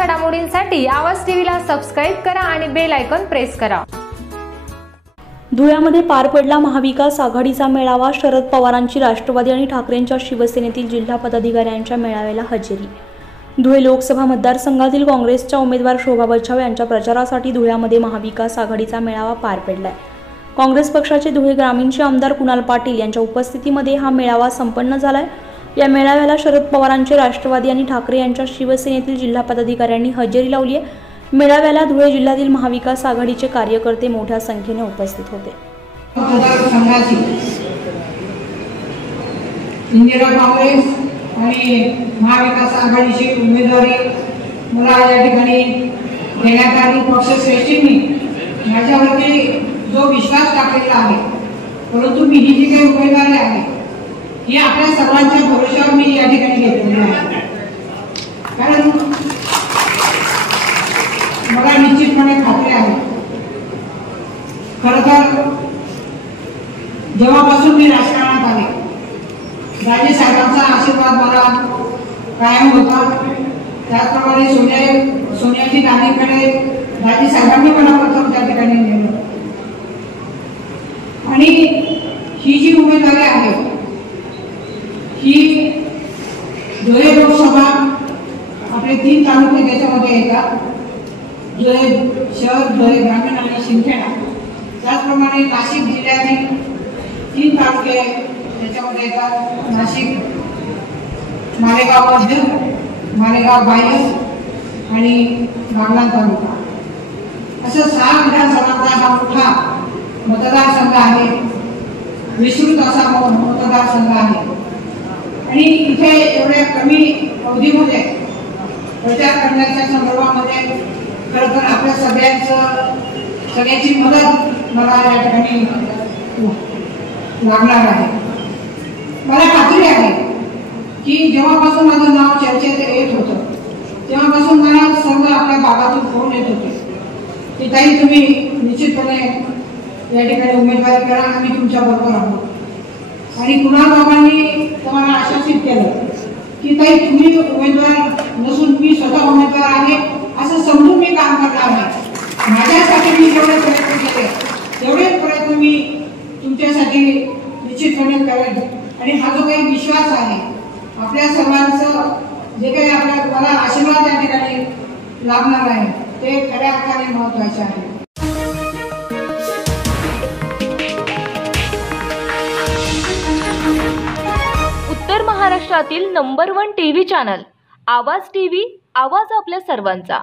घडामोडींसाठी आवाज टीव्हीला सबस्क्राइब करा आणि बेल आयकॉन प्रेस करा। धुळ्यामध्ये पार पडला महाविकास आघाडीचा मेळावा। शरद पवारांची राष्ट्रवादी आणि ठाकरेंच्या शिवसेनेतील जिल्हा पदाधिकाऱ्यांच्या मेळाव्याला हजेरी। धुळे लोकसभा मतदारसंघातील काँग्रेसच्या उमेदवार शोभा बच्छाव यांच्या प्रचारासाठी धुळ्यामध्ये महाविकास आघाडीचा मेळावा पार पडलाय। काँग्रेस पक्षाचे धुळे ग्रामीणचे आमदार कुणाल पाटील यांच्या उपस्थितीमध्ये हा मेळावा संपन्न झालाय। या मेळाव्याला शरद पवारांचे राष्ट्रवादी आणि ठाकरे यांच्या शिवसेनेतील जिल्हा पदाधिकाऱ्यांनी हजेरी लावली आहे। मेळाव्याला धुळे जिल्ह्यातील महाविकास आघाडीचे कार्यकर्ते मोठ्या संख्येने उपस्थित होते। इंदिरा काँग्रेस आणि महाविकास आघाडीची उमेदवारी मला या ठिकाणी देण्यात आली। पक्षश्रेष्ठींनी माझ्यावरती जो विश्वास टाकलेला आहे, परंतु मी ही जी काही उमेदवारी आहे ही आपल्या सर्वांच्या भरोश्यावर मी या ठिकाणी घेतलेली आहे। कारण मला निश्चितपणे खात्री आहे, खरं तर जेव्हापासून मी राजकारणात आले, राजे साहेबांचा आशीर्वाद मला कायम होता। त्याचप्रमाणे सोनियाजी गांधींकडे राजे साहेबांनी मला प्रथम त्या ठिकाणी नेलं आणि ही जी उमेदवारी आहे ही धुळे लोकसभा आपले 3 तालुके त्याच्यामध्ये येतात, धुळे शहर, धुळे ग्रामीण आणि शिंदखेडा। त्याचप्रमाणे नाशिक जिल्ह्यातील 3 तालुके त्याच्यामध्ये येतात, नाशिक, मालेगाव मध्य, मालेगाव बाह्य आणि बागलाण तालुका। असं 6 विधानसभांचा हा मोठा मतदारसंघ आहे, विस्तृत असा मतदारसंघ आहे आणि इथे एवढ्या कमी अवधीमध्ये प्रचार करण्याच्या संदर्भामध्ये खरं तर आपल्या सगळ्यांची मदत मला या ठिकाणी लागणार आहे। मला खात्री आहे की जेव्हापासून माझं नाव चर्चेत येत होतं तेव्हापासून मला सर्व आपल्या भागातून फोन येत होते की ताई तुम्ही निश्चितपणे या ठिकाणी उमेदवारी करा, आम्ही तुमच्या बरोबर आहोत। आणि कुणाल बाबांनी तुम्हाला आश्वासित केलं की ताई तुम्ही उमेदवार नसून मी स्वतः उमेदवार आहे असं समजून मी काम करणार आहे। माझ्यासाठी मी जेवढे प्रयत्न केले तेवढे प्रयत्न मी तुमच्यासाठी निश्चितपणे करेन आणि हा जो काही विश्वास आहे आपल्या सर्वांचं जे काही मला आशीर्वाद या ठिकाणी लाभणार आहे ते खऱ्या अर्थाने महत्त्वाचे आहे। उत्तर महाराष्ट्रातील नंबर 1 टीव्ही चॅनल आवाज टीव्ही, आवाज आपल्या सर्वांचा।